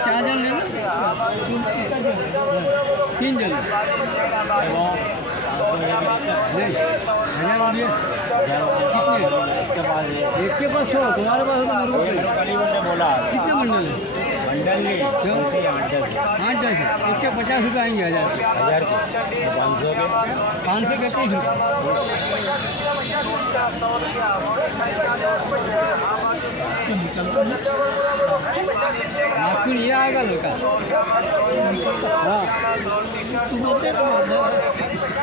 Charger ले लो, 3 जन एक के पास 100, तुम्हारे पास तो मेरे को बोला कितने मंडल है? मंडल नहीं, 8-10 एक के 50 रुपये आएंगे, 1000 500 के 30 रुपये। नागपुर ये आएगा लड़का, हाँ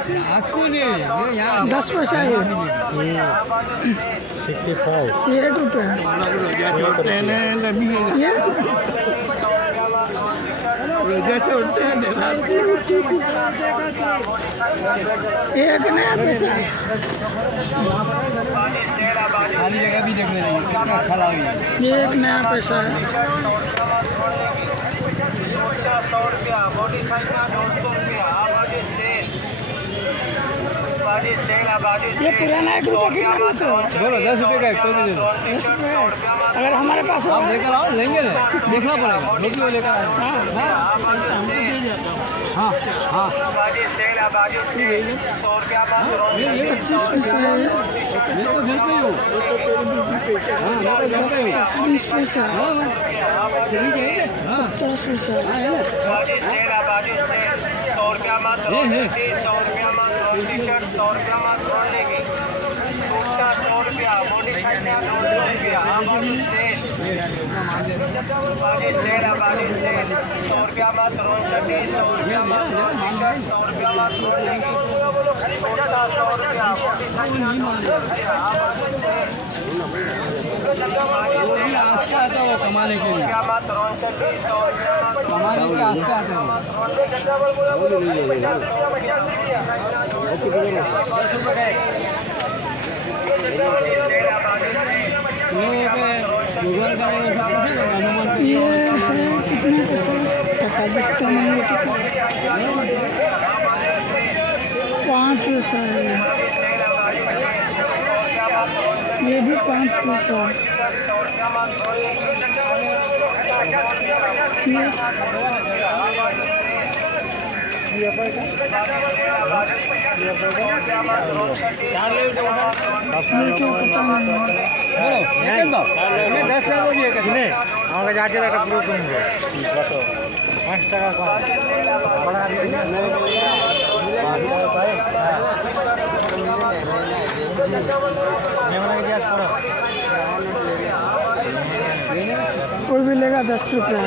नागपुर यहाँ 10 पैसा है, 65 ये रुपये ये एक नया पैसा खाली जगह भी देखने लगी, कितना खड़ा हुई है। ये एक नया पैसा है। ये पुराना 1 रुपये कितना होता है? बोलो 10 रुपये का 1 कोई भी ले लो। 10 रुपये अगर हमारे पास आप लेकर आओ, लेंगे ना, देखना पड़ेगा, लेकिन वो लेकर आओ। हाँ हाँ हाँ ये 25 पैसा है, ये तो घर पे हो, हाँ 20 पैसा, हाँ 50 पैसा कमाने के लिए, कमाने के आस्ते आते हैं। ये कितने पैसे टका दिखता नहीं है, 5 पैसा है, ये भी 5 पैसा, ये जाके पुरो तुम्हें 5 টাকা कम कोई भी लेगा 10 रुपये।